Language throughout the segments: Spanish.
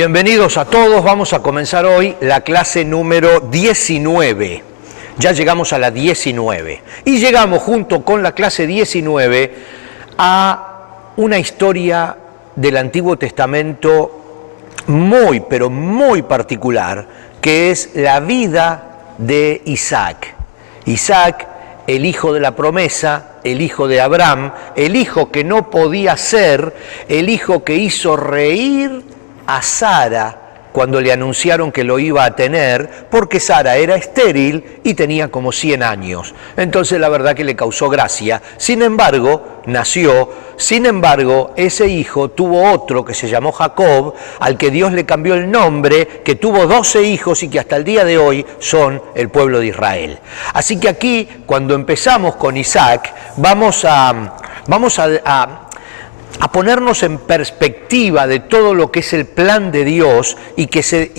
Bienvenidos a todos, vamos a comenzar hoy la clase número 19. Ya llegamos a la 19 y llegamos junto con la clase 19 a una historia del Antiguo Testamento muy, pero muy particular, que es la vida de Isaac. Isaac, el hijo de la promesa, el hijo de Abraham, el hijo que no podía ser, el hijo que hizo reír a Sara cuando le anunciaron que lo iba a tener, porque Sara era estéril y tenía como 100 años. Entonces la verdad que le causó gracia. Sin embargo, nació. Sin embargo, ese hijo tuvo otro que se llamó Jacob, al que Dios le cambió el nombre, que tuvo 12 hijos y que hasta el día de hoy son el pueblo de Israel. Así que aquí, cuando empezamos con Isaac, vamos a ponernos en perspectiva de todo lo que es el plan de Dios y que se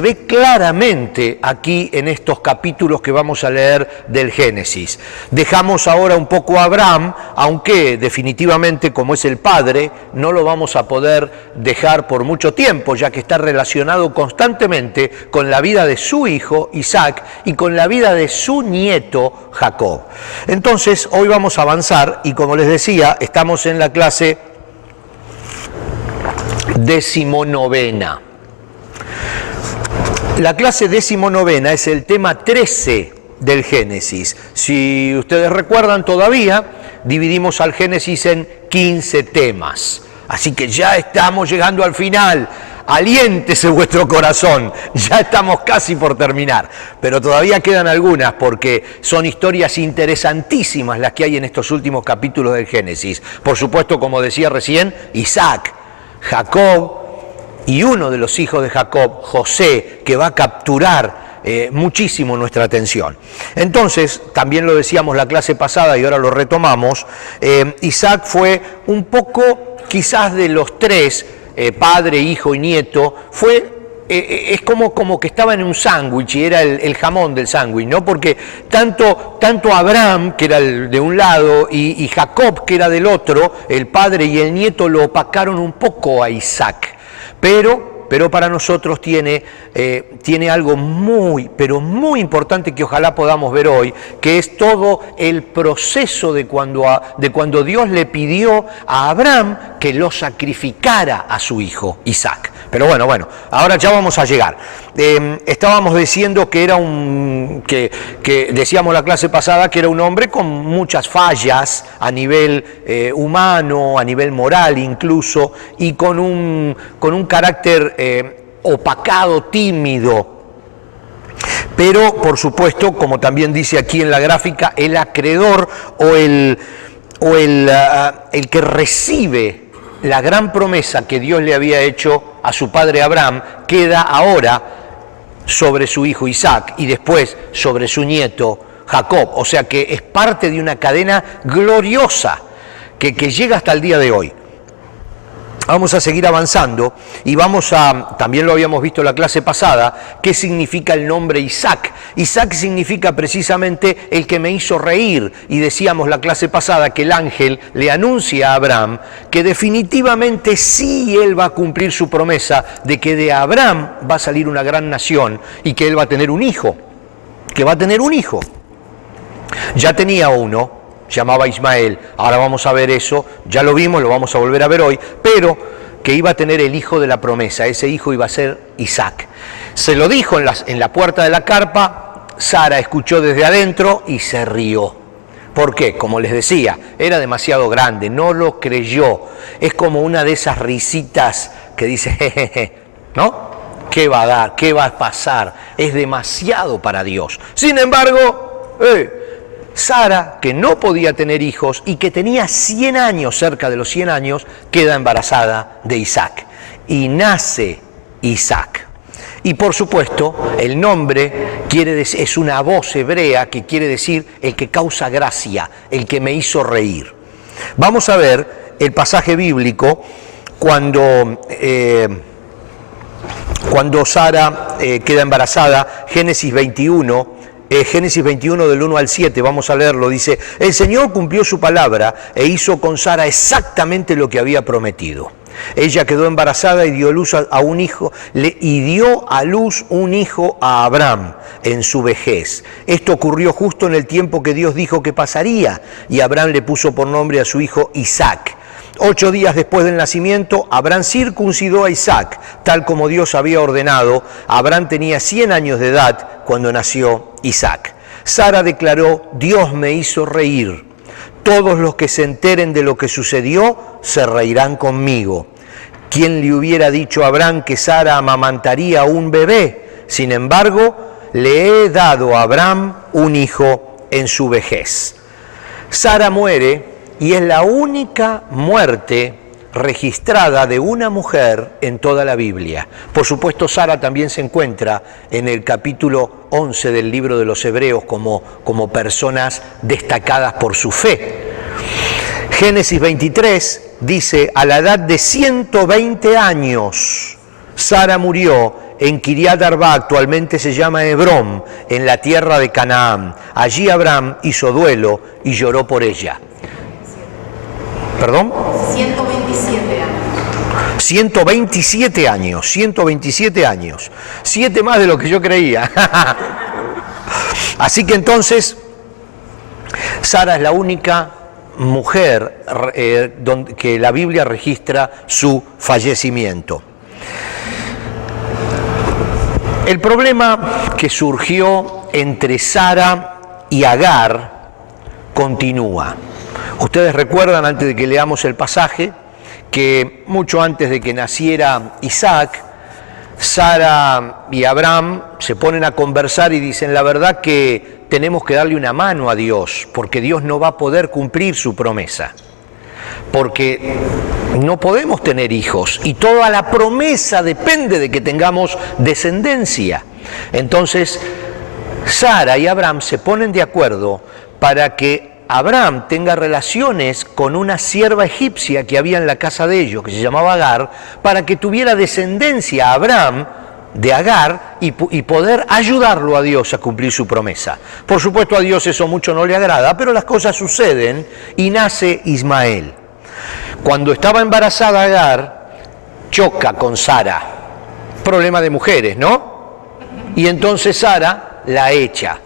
ve claramente aquí en estos capítulos que vamos a leer del Génesis. Dejamos ahora un poco a Abraham, aunque definitivamente como es el padre, no lo vamos a poder dejar por mucho tiempo, ya que está relacionado constantemente con la vida de su hijo Isaac y con la vida de su nieto Jacob. Entonces, hoy vamos a avanzar y como les decía, estamos en la clase 19. La clase 19 es el tema 13 del Génesis. Si ustedes recuerdan todavía, dividimos al Génesis en 15 temas. Así que ya estamos llegando al final. Aliéntese vuestro corazón, ya estamos casi por terminar, pero todavía quedan algunas porque son historias interesantísimas las que hay en estos últimos capítulos del Génesis. Por supuesto, como decía recién, Isaac, Jacob y uno de los hijos de Jacob, José, que va a capturar muchísimo nuestra atención. Entonces, también lo decíamos la clase pasada y ahora lo retomamos, Isaac fue un poco, quizás de los tres, padre, hijo y nieto, es como que estaba en un sándwich y era el jamón del sándwich, ¿no? Porque tanto Abraham, que era de un lado, y Jacob, que era del otro, el padre y el nieto lo opacaron un poco a Isaac. Pero para nosotros tiene algo muy, pero muy importante que ojalá podamos ver hoy, que es todo el proceso de cuando Dios le pidió a Abraham que lo sacrificara a su hijo Isaac. Pero bueno, ahora ya vamos a llegar. Estábamos diciendo que era que decíamos la clase pasada que era un hombre con muchas fallas a nivel humano, a nivel moral incluso, y con un carácter opacado, tímido. Pero, por supuesto, como también dice aquí en la gráfica, el acreedor o el que recibe la gran promesa que Dios le había hecho a su padre Abraham queda ahora sobre su hijo Isaac y después sobre su nieto Jacob. O sea que es parte de una cadena gloriosa que llega hasta el día de hoy. Vamos a seguir avanzando y también lo habíamos visto en la clase pasada, qué significa el nombre Isaac. Isaac significa precisamente el que me hizo reír, y decíamos la clase pasada que el ángel le anuncia a Abraham que definitivamente sí él va a cumplir su promesa de que de Abraham va a salir una gran nación y que él va a tener un hijo, Ya tenía uno, llamaba Ismael, ahora vamos a ver eso, ya lo vimos, lo vamos a volver a ver hoy, pero que iba a tener el hijo de la promesa, ese hijo iba a ser Isaac. Se lo dijo en la puerta de la carpa, Sara escuchó desde adentro y se rió. ¿Por qué? Como les decía, era demasiado grande, no lo creyó. Es como una de esas risitas que dice, jejeje, ¿no? ¿Qué va a dar? ¿Qué va a pasar? Es demasiado para Dios. Sin embargo, Sara, que no podía tener hijos y que tenía 100 años, cerca de los 100 años, queda embarazada de Isaac. Y nace Isaac. Y por supuesto, el nombre es una voz hebrea que quiere decir el que causa gracia, el que me hizo reír. Vamos a ver el pasaje bíblico cuando Sara queda embarazada, Génesis 21, Génesis 21 del 1 al 7, vamos a leerlo, dice: el Señor cumplió su palabra e hizo con Sara exactamente lo que había prometido. Ella quedó embarazada y dio a luz un hijo a Abraham en su vejez. Esto ocurrió justo en el tiempo que Dios dijo que pasaría, y Abraham le puso por nombre a su hijo Isaac. 8 días después del nacimiento, Abraham circuncidó a Isaac, tal como Dios había ordenado. Abraham tenía 100 años de edad cuando nació Isaac. Sara declaró: Dios me hizo reír. Todos los que se enteren de lo que sucedió se reirán conmigo. ¿Quién le hubiera dicho a Abraham que Sara amamantaría un bebé? Sin embargo, le he dado a Abraham un hijo en su vejez. Sara muere y es la única muerte registrada de una mujer en toda la Biblia. Por supuesto, Sara también se encuentra en el capítulo 11 del libro de los Hebreos como personas destacadas por su fe. Génesis 23 dice: a la edad de 120 años, Sara murió en Kiriat Arba, actualmente se llama Hebrón, en la tierra de Canaán. Allí Abraham hizo duelo y lloró por ella. ¿Perdón? 127 años. 127 años. 7 más de lo que yo creía. Así que entonces, Sara es la única mujer que la Biblia registra su fallecimiento. El problema que surgió entre Sara y Agar continúa. Ustedes recuerdan, antes de que leamos el pasaje, que mucho antes de que naciera Isaac, Sara y Abraham se ponen a conversar y dicen: la verdad que tenemos que darle una mano a Dios, porque Dios no va a poder cumplir su promesa, porque no podemos tener hijos y toda la promesa depende de que tengamos descendencia. Entonces, Sara y Abraham se ponen de acuerdo para que Abraham tenga relaciones con una sierva egipcia que había en la casa de ellos, que se llamaba Agar, para que tuviera descendencia Abraham de Agar y poder ayudarlo a Dios a cumplir su promesa. Por supuesto, a Dios eso mucho no le agrada, pero las cosas suceden y nace Ismael. Cuando estaba embarazada Agar, choca con Sara. Problema de mujeres, ¿no? Y entonces Sara la echa.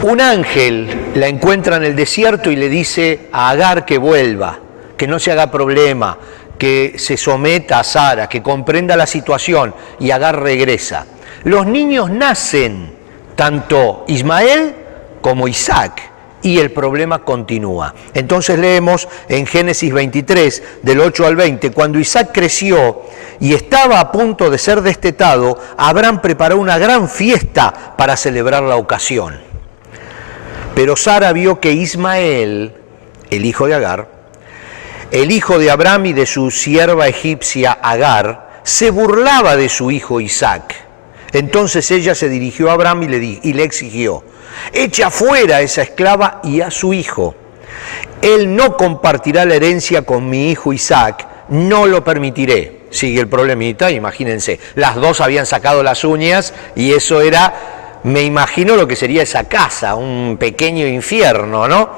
Un ángel la encuentra en el desierto y le dice a Agar que vuelva, que no se haga problema, que se someta a Sara, que comprenda la situación, y Agar regresa. Los niños nacen, tanto Ismael como Isaac, y el problema continúa. Entonces leemos en Génesis 23, del 8 al 20, cuando Isaac creció y estaba a punto de ser destetado, Abraham preparó una gran fiesta para celebrar la ocasión. Pero Sara vio que Ismael, el hijo de Agar, el hijo de Abraham y de su sierva egipcia Agar, se burlaba de su hijo Isaac. Entonces ella se dirigió a Abraham y le exigió: echa fuera a esa esclava y a su hijo. Él no compartirá la herencia con mi hijo Isaac, no lo permitiré. Sigue el problemita, imagínense. Las dos habían sacado las uñas y eso era... Me imagino lo que sería esa casa, un pequeño infierno, ¿no?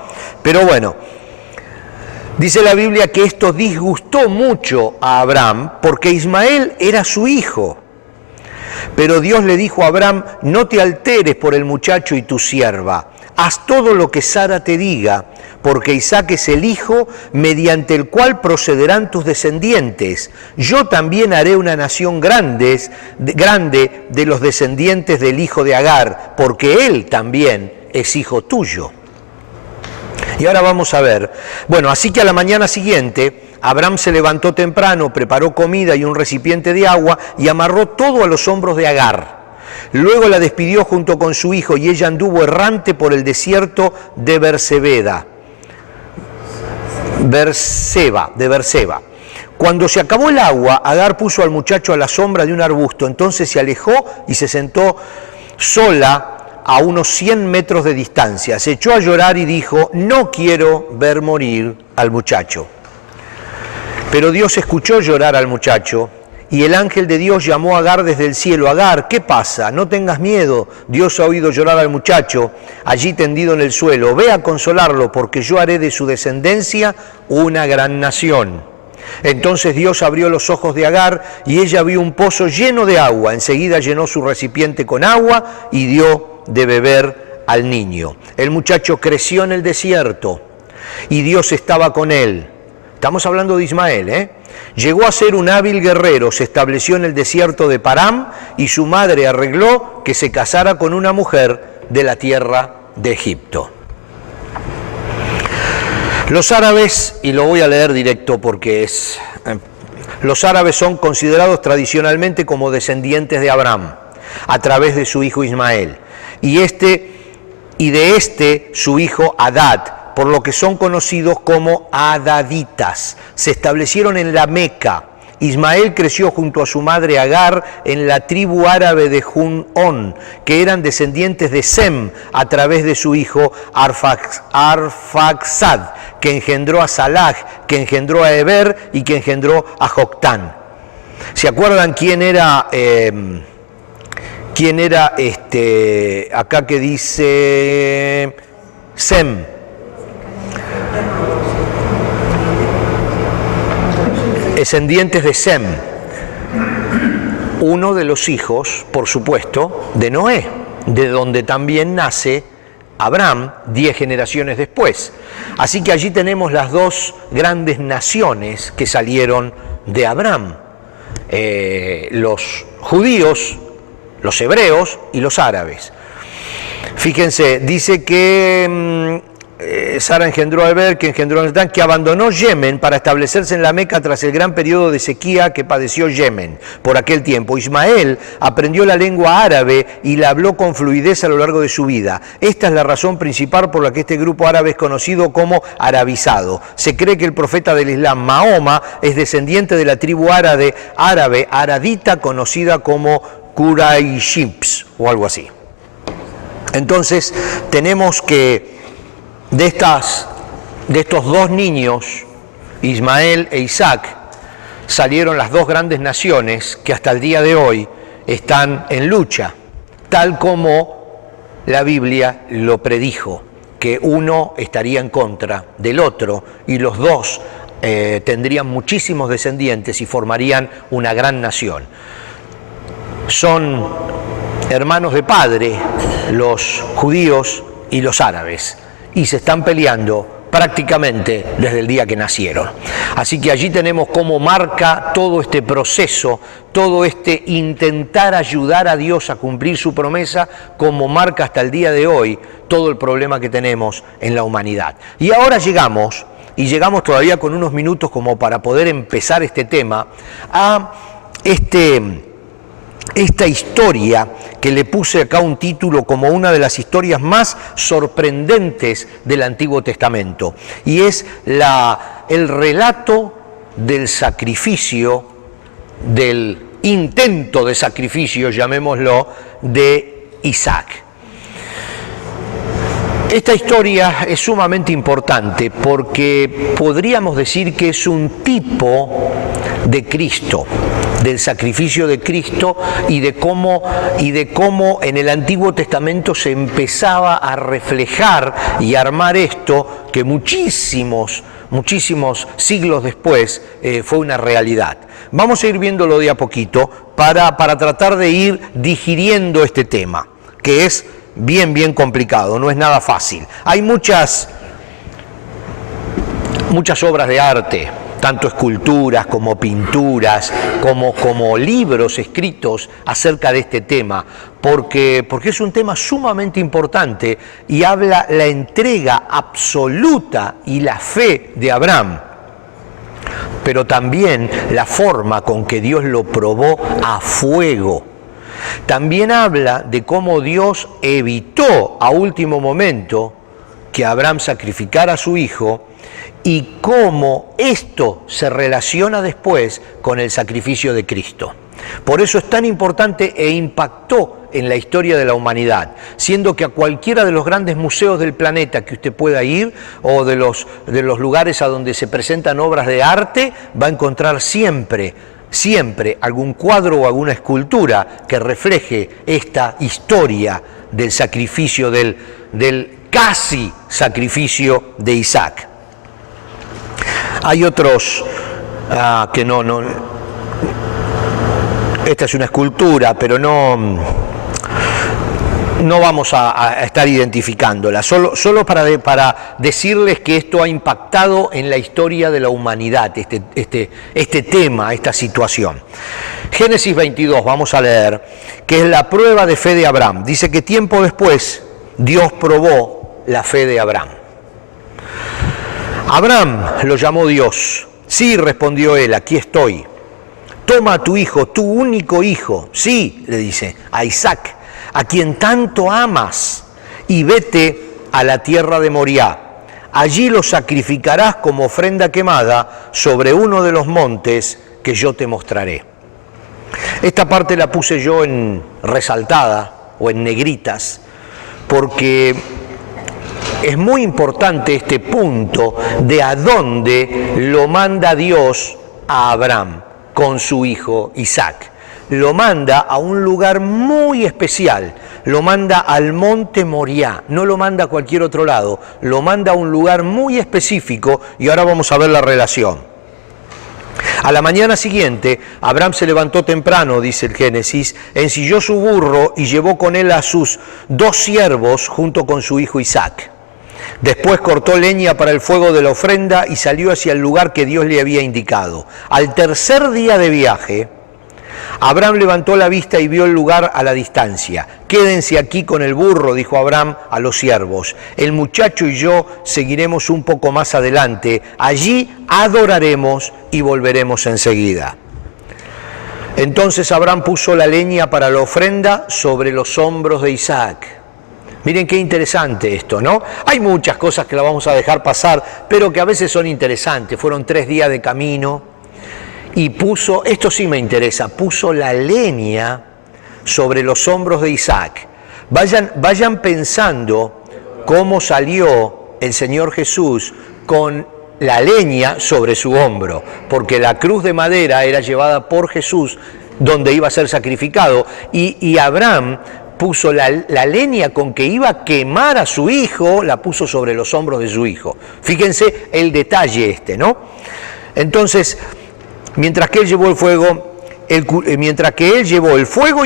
Pero bueno, dice la Biblia que esto disgustó mucho a Abraham porque Ismael era su hijo. Pero Dios le dijo a Abraham: no te alteres por el muchacho y tu sierva, haz todo lo que Sara te diga, porque Isaac es el hijo mediante el cual procederán tus descendientes. Yo también haré una nación grande de los descendientes del hijo de Agar, porque él también es hijo tuyo. Y ahora vamos a ver. Bueno, así que a la mañana siguiente, Abraham se levantó temprano, preparó comida y un recipiente de agua y amarró todo a los hombros de Agar. Luego la despidió junto con su hijo y ella anduvo errante por el desierto de Berseba. Cuando se acabó el agua, Agar puso al muchacho a la sombra de un arbusto, entonces se alejó y se sentó sola a unos 100 metros de distancia. Se echó a llorar y dijo: no quiero ver morir al muchacho. Pero Dios escuchó llorar al muchacho y el ángel de Dios llamó a Agar desde el cielo: Agar, ¿qué pasa? No tengas miedo, Dios ha oído llorar al muchacho allí tendido en el suelo. Ve a consolarlo, porque yo haré de su descendencia una gran nación. Entonces Dios abrió los ojos de Agar y ella vio un pozo lleno de agua. Enseguida llenó su recipiente con agua y dio de beber al niño. El muchacho creció en el desierto y Dios estaba con él. Estamos hablando de Ismael, ¿eh? Llegó a ser un hábil guerrero, se estableció en el desierto de Param y su madre arregló que se casara con una mujer de la tierra de Egipto. Los árabes, y lo voy a leer directo porque los árabes son considerados tradicionalmente como descendientes de Abraham a través de su hijo Ismael y de este su hijo Hadad, por lo que son conocidos como hadaditas. Se establecieron en la Meca. Ismael creció junto a su madre Agar en la tribu árabe de Junón, que eran descendientes de Sem a través de su hijo Arfaxad, que engendró a Salah, que engendró a Eber y que engendró a Joctán. ¿Se acuerdan quién era acá que dice Sem? Descendientes de Sem, uno de los hijos, por supuesto, de Noé, de donde también nace Abraham 10 generaciones después. Así que allí tenemos las dos grandes naciones que salieron de Abraham, los judíos, los hebreos y los árabes. Fíjense, dice que Sara engendró a Eber, que engendró a Natán, que abandonó Yemen para establecerse en la Meca tras el gran periodo de sequía que padeció Yemen por aquel tiempo. Ismael aprendió la lengua árabe y la habló con fluidez a lo largo de su vida. Esta es la razón principal por la que este grupo árabe es conocido como arabizado. Se cree que el profeta del Islam, Mahoma, es descendiente de la tribu árabe aradita conocida como Quraishims o algo así. Entonces tenemos que de estos dos niños, Ismael e Isaac, salieron las dos grandes naciones que hasta el día de hoy están en lucha, tal como la Biblia lo predijo, que uno estaría en contra del otro y los dos tendrían muchísimos descendientes y formarían una gran nación. Son hermanos de padre los judíos y los árabes, y se están peleando prácticamente desde el día que nacieron. Así que allí tenemos cómo marca todo este proceso, todo este intentar ayudar a Dios a cumplir su promesa, como marca hasta el día de hoy todo el problema que tenemos en la humanidad. Y ahora llegamos todavía con unos minutos como para poder empezar este tema, a esta historia que le puse acá un título como una de las historias más sorprendentes del Antiguo Testamento, y es el relato del sacrificio, del intento de sacrificio, llamémoslo, de Isaac. Esta historia es sumamente importante porque podríamos decir que es un tipo de Cristo, del sacrificio de Cristo y de cómo en el Antiguo Testamento se empezaba a reflejar y armar esto que muchísimos siglos después fue una realidad. Vamos a ir viéndolo de a poquito para tratar de ir digiriendo este tema, que es bien complicado, no es nada fácil. Hay muchas obras de arte, tanto esculturas como pinturas, como libros escritos acerca de este tema, porque es un tema sumamente importante y habla la entrega absoluta y la fe de Abraham, pero también la forma con que Dios lo probó a fuego. También habla de cómo Dios evitó a último momento que Abraham sacrificara a su hijo y cómo esto se relaciona después con el sacrificio de Cristo. Por eso es tan importante e impactó en la historia de la humanidad, siendo que a cualquiera de los grandes museos del planeta que usted pueda ir o de los lugares a donde se presentan obras de arte, va a encontrar siempre algún cuadro o alguna escultura que refleje esta historia del sacrificio, del casi sacrificio de Isaac. Hay otros que no. Esta es una escultura, pero no vamos a estar identificándola, solo para decirles que esto ha impactado en la historia de la humanidad, este tema, esta situación. Génesis 22, vamos a leer, que es la prueba de fe de Abraham. Dice que tiempo después Dios probó la fe de Abraham. Abraham lo llamó Dios. Sí, respondió él, aquí estoy. Toma a tu hijo, tu único hijo, sí, le dice, a Isaac, a quien tanto amas, y vete a la tierra de Moriah. Allí lo sacrificarás como ofrenda quemada sobre uno de los montes que yo te mostraré. Esta parte la puse yo en resaltada o en negritas, porque es muy importante este punto de a dónde lo manda Dios a Abraham con su hijo Isaac. Lo manda a un lugar muy especial, lo manda al monte Moriah, no lo manda a cualquier otro lado, lo manda a un lugar muy específico y ahora vamos a ver la relación. A la mañana siguiente, Abraham se levantó temprano, dice el Génesis, ensilló su burro y llevó con él a sus 2 siervos junto con su hijo Isaac. Después cortó leña para el fuego de la ofrenda y salió hacia el lugar que Dios le había indicado. Al tercer día de viaje, Abraham levantó la vista y vio el lugar a la distancia. Quédense aquí con el burro, dijo Abraham a los siervos. El muchacho y yo seguiremos un poco más adelante. Allí adoraremos y volveremos enseguida. Entonces Abraham puso la leña para la ofrenda sobre los hombros de Isaac. Miren qué interesante esto, ¿no? Hay muchas cosas que la vamos a dejar pasar, pero que a veces son interesantes. Fueron 3 días de camino y puso, esto sí me interesa, puso la leña sobre los hombros de Isaac. Vayan pensando cómo salió el Señor Jesús con la leña sobre su hombro, porque la cruz de madera era llevada por Jesús donde iba a ser sacrificado, y Abraham puso la leña con que iba a quemar a su hijo, la puso sobre los hombros de su hijo. Fíjense el detalle ¿no? Entonces, mientras que él llevó el fuego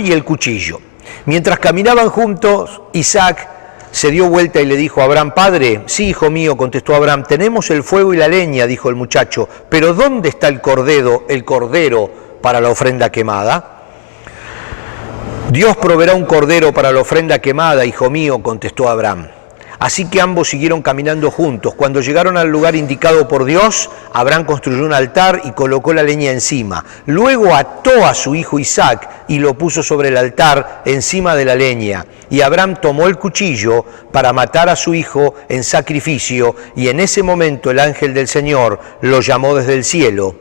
y el cuchillo, mientras caminaban juntos, Isaac se dio vuelta y le dijo a Abraham: Padre. Sí, hijo mío, contestó Abraham, tenemos el fuego y la leña, dijo el muchacho, pero ¿dónde está el cordero para la ofrenda quemada? Dios proveerá un cordero para la ofrenda quemada, hijo mío, contestó Abraham. Así que ambos siguieron caminando juntos. Cuando llegaron al lugar indicado por Dios, Abraham construyó un altar y colocó la leña encima. Luego ató a su hijo Isaac y lo puso sobre el altar encima de la leña. Y Abraham tomó el cuchillo para matar a su hijo en sacrificio, y en ese momento el ángel del Señor lo llamó desde el cielo.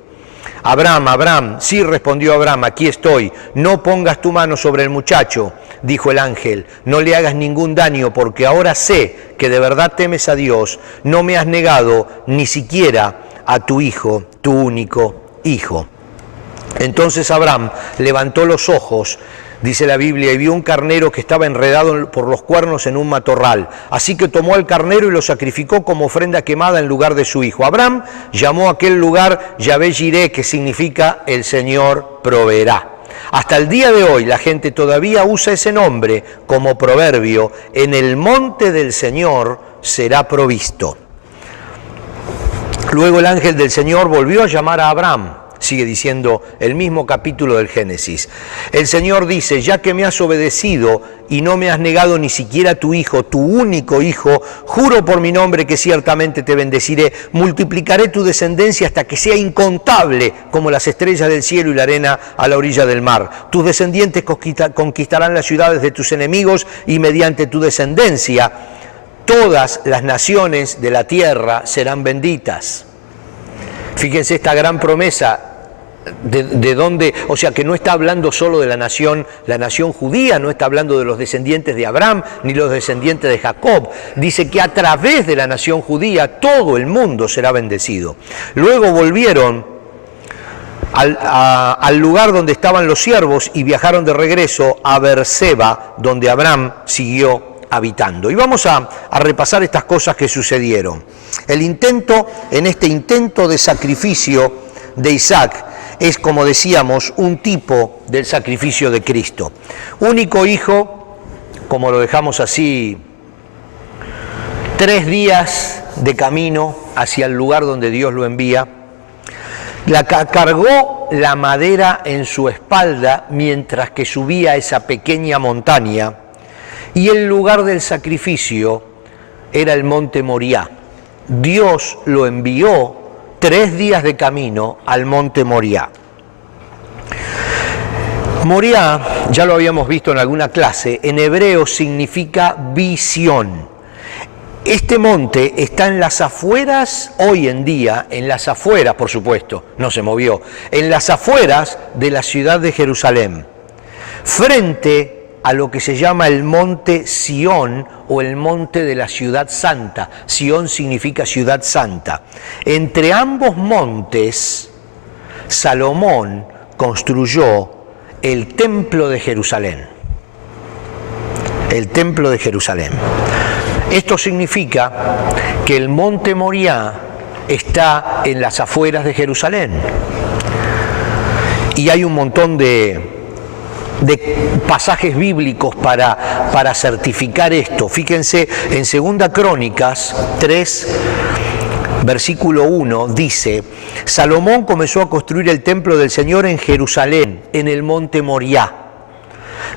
Abraham, Abraham. Sí, respondió Abraham, aquí estoy. No pongas tu mano sobre el muchacho, dijo el ángel. No le hagas ningún daño, porque ahora sé que de verdad temes a Dios. No me has negado ni siquiera a tu hijo, tu único hijo. Entonces Abraham levantó los ojos, dice la Biblia, y vio un carnero que estaba enredado por los cuernos en un matorral. Así que tomó al carnero y lo sacrificó como ofrenda quemada en lugar de su hijo. Abraham llamó a aquel lugar Yahvé Jireh, que significa el Señor proveerá. Hasta el día de hoy la gente todavía usa ese nombre como proverbio: en el monte del Señor será provisto. Luego el ángel del Señor volvió a llamar a Abraham. Sigue diciendo el mismo capítulo del Génesis. El Señor dice: ya que me has obedecido y no me has negado ni siquiera tu hijo, tu único hijo, juro por mi nombre que ciertamente te bendeciré, multiplicaré tu descendencia hasta que sea incontable como las estrellas del cielo y la arena a la orilla del mar. Tus descendientes conquistarán las ciudades de tus enemigos, y mediante tu descendencia todas las naciones de la tierra serán benditas. Fíjense esta gran promesa. De dónde, o sea, que no está hablando solo de la nación judía, no está hablando de los descendientes de Abraham ni los descendientes de Jacob. Dice que a través de la nación judía todo el mundo será bendecido. Luego volvieron al lugar donde estaban los siervos y viajaron de regreso a Beerseba, donde Abraham siguió habitando. Y vamos a repasar estas cosas que sucedieron. En este intento de sacrificio de Isaac es, como decíamos, un tipo del sacrificio de Cristo. Único hijo, como lo dejamos así, 3 días de camino hacia el lugar donde Dios lo envía. Cargó la madera en su espalda mientras que subía esa pequeña montaña, y el lugar del sacrificio era el monte Moriah. Dios lo envió 3 días de camino al monte Moriah. Moriah, ya lo habíamos visto en alguna clase, en hebreo significa visión. Este monte está en las afueras, hoy en día, en las afueras, por supuesto, no se movió, en las afueras de la ciudad de Jerusalén, frente a lo que se llama el monte Sión o el monte de la ciudad santa. Sión significa ciudad santa. Entre ambos montes, Salomón construyó el templo de Jerusalén. El templo de Jerusalén. Esto significa que el monte Moriah está en las afueras de Jerusalén. Y hay un montón de pasajes bíblicos para certificar esto. Fíjense, en 2 Crónicas 3, versículo 1, dice: Salomón comenzó a construir el templo del Señor en Jerusalén, en el monte Moriah.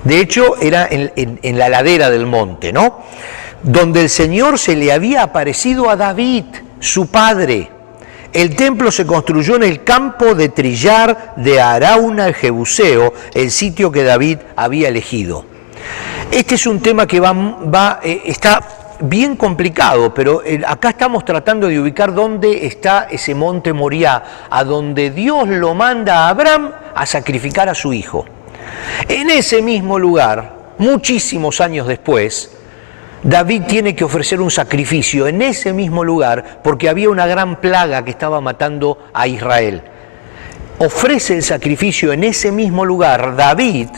De hecho, era en la ladera del monte, ¿no? Donde el Señor se le había aparecido a David, su padre. El templo se construyó en el campo de trillar de Arauna el Jebuseo, el sitio que David había elegido. Este es un tema que está bien complicado, pero acá estamos tratando de ubicar dónde está ese monte Moriah, a donde Dios lo manda a Abraham a sacrificar a su hijo. En ese mismo lugar, muchísimos años después, David tiene que ofrecer un sacrificio en ese mismo lugar porque había una gran plaga que estaba matando a Israel. Ofrece el sacrificio en ese mismo lugar David,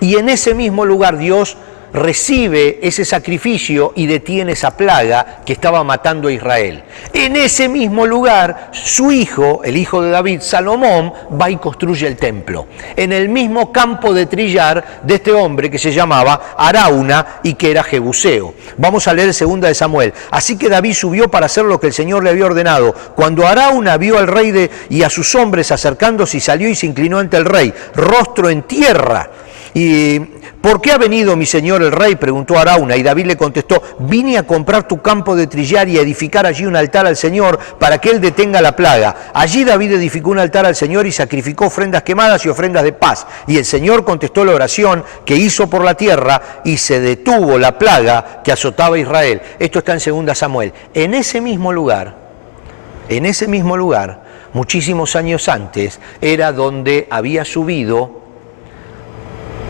y en ese mismo lugar Dios recibe ese sacrificio y detiene esa plaga que estaba matando a Israel. En ese mismo lugar, su hijo, el hijo de David, Salomón, va y construye el templo. En el mismo campo de trillar de este hombre que se llamaba Arauna y que era Jebuseo. Vamos a leer 2 de Samuel. Así que David subió para hacer lo que el Señor le había ordenado. Cuando Arauna vio al rey y a sus hombres acercándose, y salió y se inclinó ante el rey, rostro en tierra. Y ¿por qué ha venido mi señor el rey?, preguntó Arauna, y David le contestó: vine a comprar tu campo de trillar y a edificar allí un altar al Señor para que él detenga la plaga. Allí David edificó un altar al Señor y sacrificó ofrendas quemadas y ofrendas de paz. Y el Señor contestó la oración que hizo por la tierra y se detuvo la plaga que azotaba a Israel. Esto está en 2 Samuel. En ese mismo lugar, muchísimos años antes, era donde había subido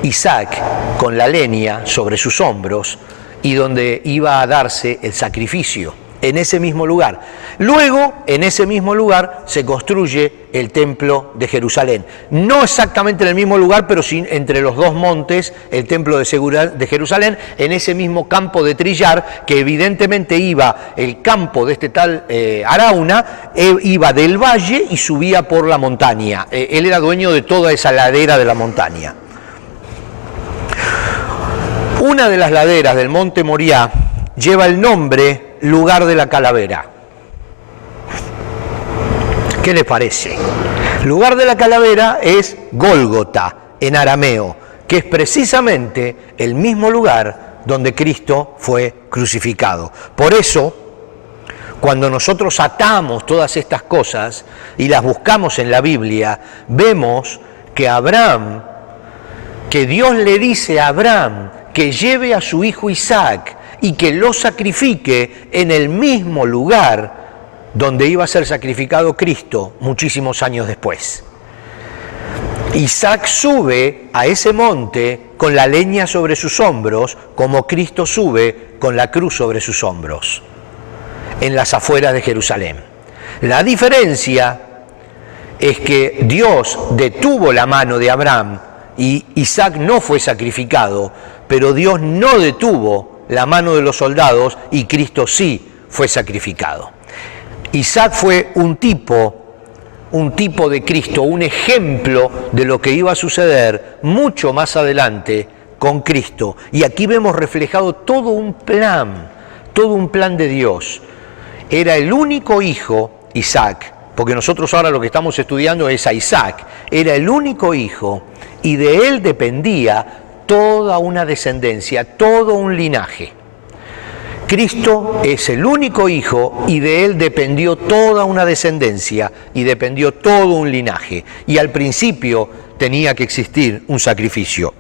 Isaac con la leña sobre sus hombros y donde iba a darse el sacrificio, en ese mismo lugar. Luego, en ese mismo lugar, se construye el templo de Jerusalén. No exactamente en el mismo lugar, pero sí entre los dos montes, el templo de Jerusalén, en ese mismo campo de trillar, que evidentemente iba, el campo de este tal Arauna, iba del valle y subía por la montaña. Él era dueño de toda esa ladera de la montaña. Una de las laderas del monte Moriah lleva el nombre Lugar de la Calavera. ¿Qué les parece? Lugar de la Calavera es Gólgota en arameo, que es precisamente el mismo lugar donde Cristo fue crucificado. Por eso, cuando nosotros atamos todas estas cosas y las buscamos en la Biblia, vemos que Dios le dice a Abraham que lleve a su hijo Isaac y que lo sacrifique en el mismo lugar donde iba a ser sacrificado Cristo muchísimos años después. Isaac sube a ese monte con la leña sobre sus hombros, como Cristo sube con la cruz sobre sus hombros, en las afueras de Jerusalén. La diferencia es que Dios detuvo la mano de Abraham y Isaac no fue sacrificado, pero Dios no detuvo la mano de los soldados y Cristo sí fue sacrificado. Isaac fue un tipo un tipo de Cristo, un ejemplo de lo que iba a suceder mucho más adelante con Cristo. Y aquí vemos reflejado todo un plan de Dios. Era el único hijo, Isaac, porque nosotros ahora lo que estamos estudiando es a Isaac. Era el único hijo y de él dependía toda una descendencia, todo un linaje. Cristo es el único hijo y de él dependió toda una descendencia y dependió todo un linaje. Y al principio tenía que existir un sacrificio.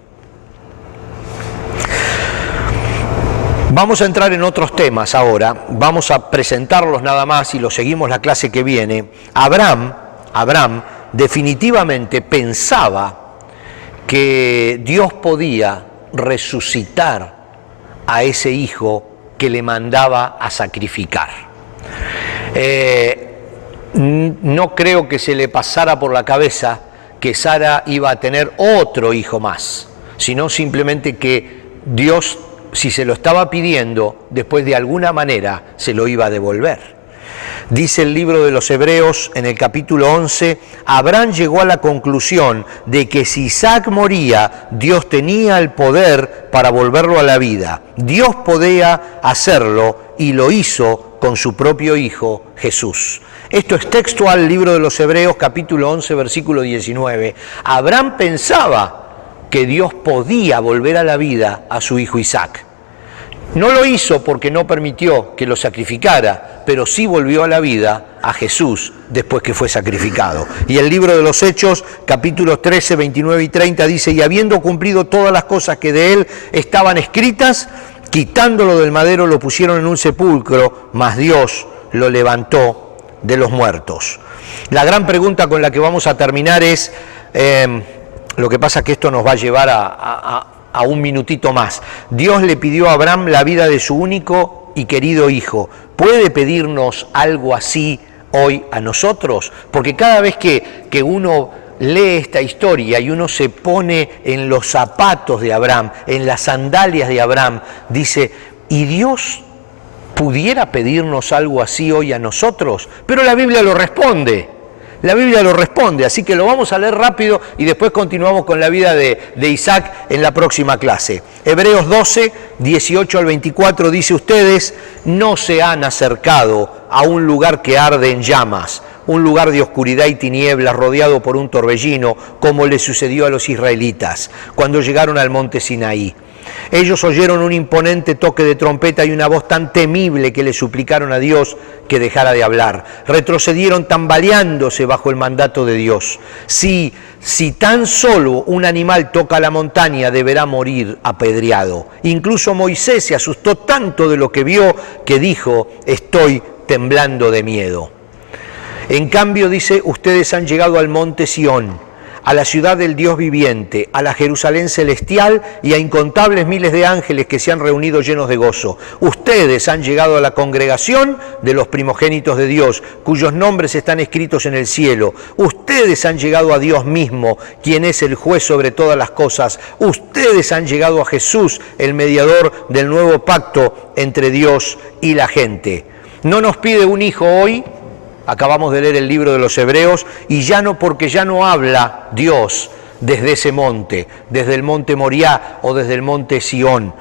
Vamos a entrar en otros temas ahora, vamos a presentarlos nada más y lo seguimos la clase que viene. Abraham definitivamente pensaba que Dios podía resucitar a ese hijo que le mandaba a sacrificar. No creo que se le pasara por la cabeza que Sara iba a tener otro hijo más, sino simplemente que Dios, si se lo estaba pidiendo, después de alguna manera se lo iba a devolver. Dice el libro de los Hebreos en el capítulo 11, Abraham llegó a la conclusión de que si Isaac moría, Dios tenía el poder para volverlo a la vida. Dios podía hacerlo y lo hizo con su propio hijo Jesús. Esto es textual, libro de los Hebreos, capítulo 11, versículo 19. Abraham pensaba que Dios podía volver a la vida a su hijo Isaac. No lo hizo porque no permitió que lo sacrificara, pero sí volvió a la vida a Jesús después que fue sacrificado. Y el libro de los Hechos, capítulos 13, 29 y 30 dice, y habiendo cumplido todas las cosas que de él estaban escritas, quitándolo del madero lo pusieron en un sepulcro, mas Dios lo levantó de los muertos. La gran pregunta con la que vamos a terminar es, lo que pasa es que esto nos va a llevar a un minutito más. Dios le pidió a Abraham la vida de su único y querido hijo. ¿Puede pedirnos algo así hoy a nosotros? Porque cada vez que uno lee esta historia y uno se pone en los zapatos de Abraham, en las sandalias de Abraham, dice, ¿y Dios pudiera pedirnos algo así hoy a nosotros? Pero la Biblia lo responde. La Biblia lo responde, así que lo vamos a leer rápido y después continuamos con la vida de Isaac en la próxima clase. Hebreos 12, 18 al 24 dice, ustedes no se han acercado a un lugar que arde en llamas, un lugar de oscuridad y tinieblas rodeado por un torbellino, como le sucedió a los israelitas cuando llegaron al monte Sinaí. Ellos oyeron un imponente toque de trompeta y una voz tan temible que le suplicaron a Dios que dejara de hablar. Retrocedieron tambaleándose bajo el mandato de Dios. Si tan solo un animal toca la montaña, deberá morir apedreado. Incluso Moisés se asustó tanto de lo que vio que dijo, estoy temblando de miedo. En cambio, dice, ustedes han llegado al monte Sión, a la ciudad del Dios viviente, a la Jerusalén celestial y a incontables miles de ángeles que se han reunido llenos de gozo. Ustedes han llegado a la congregación de los primogénitos de Dios, cuyos nombres están escritos en el cielo. Ustedes han llegado a Dios mismo, quien es el juez sobre todas las cosas. Ustedes han llegado a Jesús, el mediador del nuevo pacto entre Dios y la gente. No nos pide un hijo hoy. Acabamos de leer el libro de los Hebreos y porque ya no habla Dios desde ese monte, desde el monte Moriah o desde el monte Sión.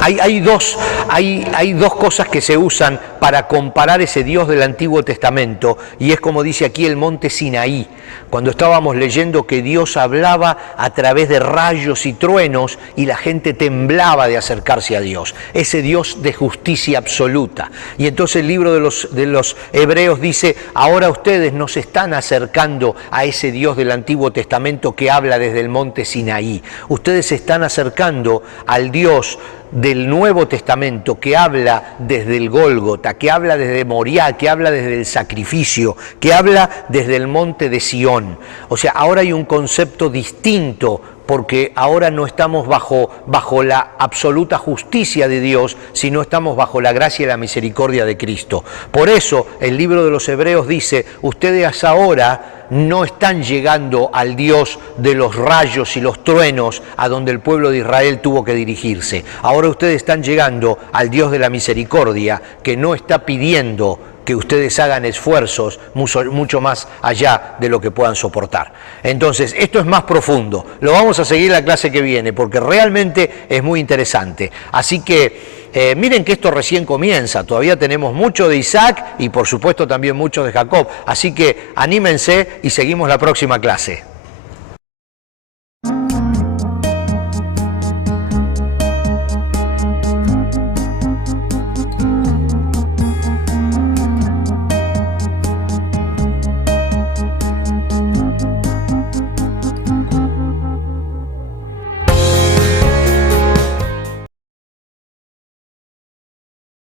Hay dos cosas que se usan para comparar ese Dios del Antiguo Testamento y es como dice aquí el monte Sinaí. Cuando estábamos leyendo que Dios hablaba a través de rayos y truenos y la gente temblaba de acercarse a Dios, ese Dios de justicia absoluta. Y entonces el libro de los Hebreos dice, ahora ustedes nos están acercando a ese Dios del Antiguo Testamento que habla desde el monte Sinaí. Ustedes se están acercando al Dios del Nuevo Testamento que habla desde el Gólgota, que habla desde Moriah, que habla desde el sacrificio, que habla desde el monte de Sión. O sea, ahora hay un concepto distinto porque ahora no estamos bajo la absoluta justicia de Dios, sino estamos bajo la gracia y la misericordia de Cristo. Por eso el libro de los Hebreos dice, ustedes ahora no están llegando al Dios de los rayos y los truenos a donde el pueblo de Israel tuvo que dirigirse. Ahora ustedes están llegando al Dios de la misericordia, que no está pidiendo que ustedes hagan esfuerzos mucho más allá de lo que puedan soportar. Entonces, esto es más profundo. Lo vamos a seguir la clase que viene, porque realmente es muy interesante. Así que miren que esto recién comienza, todavía tenemos mucho de Isaac y por supuesto también mucho de Jacob. Así que anímense y seguimos la próxima clase.